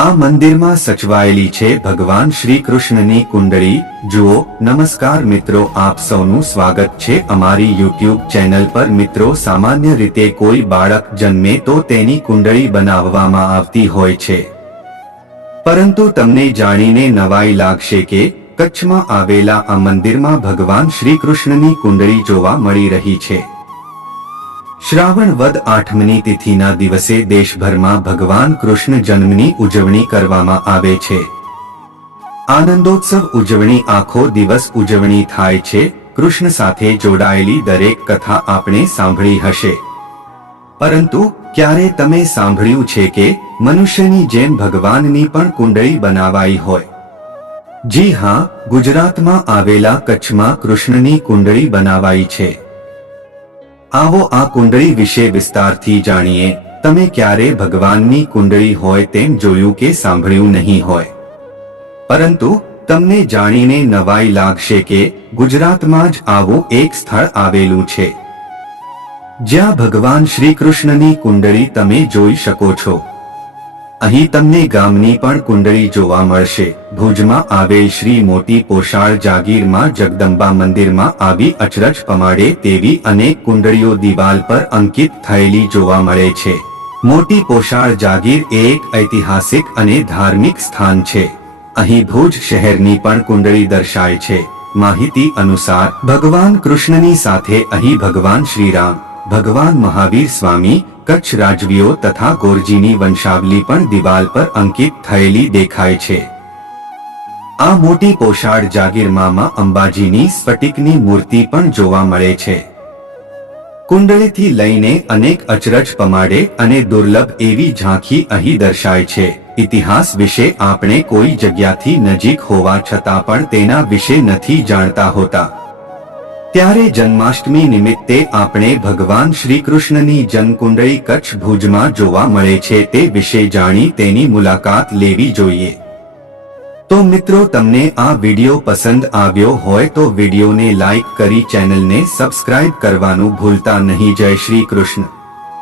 આ મંદિરમાં સચવાયેલી છે ભગવાન શ્રી કૃષ્ણની કુંડળી. જુઓ, નમસ્કાર મિત્રો, આપ સૌનું સ્વાગત છે અમારી યુટ્યુબ ચેનલ પર. મિત્રો, સામાન્ય રીતે કોઈ બાળક જન્મે તો તેની કુંડળી બનાવવામાં આવતી હોય છે. પરંતુ તમને જાણીને નવાઈ લાગશે કે, કચ્છમાં આવેલા આ મંદિરમાં ભગવાન શ્રી કૃષ્ણની કુંડળી જોવા મળી રહી છે. શ્રાવણ વદ આઠમની તિથિના દિવસે દેશભરમાં ભગવાન કૃષ્ણ જન્મની ઉજવણી કરવામાં આવે છે. આનંદોત્સવ ઉજવણી આખો દિવસ ઉજવણી થાય છે. કૃષ્ણ સાથે જોડાયેલી દરેક કથા આપણે સાંભળી હશે. પરંતુ ક્યારે તમે સાંભળ્યું છે કે મનુષ્યની જેમ ભગવાનની પણ કુંડળી બનાવાઈ હોય? જી હા, ગુજરાતમાં આવેલા કચ્છમાં કૃષ્ણની કુંડળી બનાવાઈ છે. આવો આ કુંડળી વિશે વિસ્તારથી જાણીએ. તમે ક્યારે ભગવાનની કુંડળી હોય તેમ જોયું કે સાંભળ્યું નહીં હોય? પરંતુ, તમને જાણીને નવાઈ લાગશે કે ગુજરાતમાં જ આવું એક સ્થળ આવેલું છે. જ્યાં ભગવાન શ્રી કૃષ્ણની કુંડળી તમે જોઈ શકો છો. અહીં તમને ગામની પણ કુંડળી જોવા મળશે. ભુજમાં આવેલ શ્રી મોટી પોશાળ જાગીરમાં જગદંબા મંદિરમાં આવી અચરજ પમાડે તેવી અનેક કુંડળીઓ દિવાલ પર અંકિત થયેલી જોવા મળે છે. મોટી પોશાળ જાગીર એક ઐતિહાસિક અને ધાર્મિક સ્થાન છે. અહીં ભુજ શહેરની પણ કુંડળી દર્શાય છે. માહિતી અનુસાર ભગવાન કૃષ્ણની સાથે અહીં ભગવાન શ્રીરામ ભગવાન મહાવીર સ્વામી, કચ્છ રાજવીઓ તથા ગોરજીની વંશાવલી પણ દિવાલ પર અંકિત થયેલી દેખાય છે. આ મોટી પોશાળ જાગીરમાં અંબાજીની સ્ફટિકની મૂર્તિ પણ જોવા મળે છે. કુંડળીથી લઈને અનેક અચરજ પમાડે અને દુર્લભ એવી ઝાંખી અહીં દર્શાય છે. ઇતિહાસ વિશે આપણે કોઈ જગ્યાથી નજીક હોવા છતાં પણ તેના વિશે નથી જાણતા હોતા. ત્યારે જન્માષ્ટમી નિમિત્તે આપણે ભગવાન શ્રી કૃષ્ણની જન્મકુંડળી કચ્છ ભુજમાં જોવા મળે છે તે વિશે જાણી તેની મુલાકાત લેવી જોઈએ. તો મિત્રો, તમને આ વિડિયો પસંદ આવ્યો હોય તો વિડિયોને લાઇક કરી ચેનલને સબસ્ક્રાઇબ કરવાનું ભૂલતા નહીં. જય શ્રી કૃષ્ણ.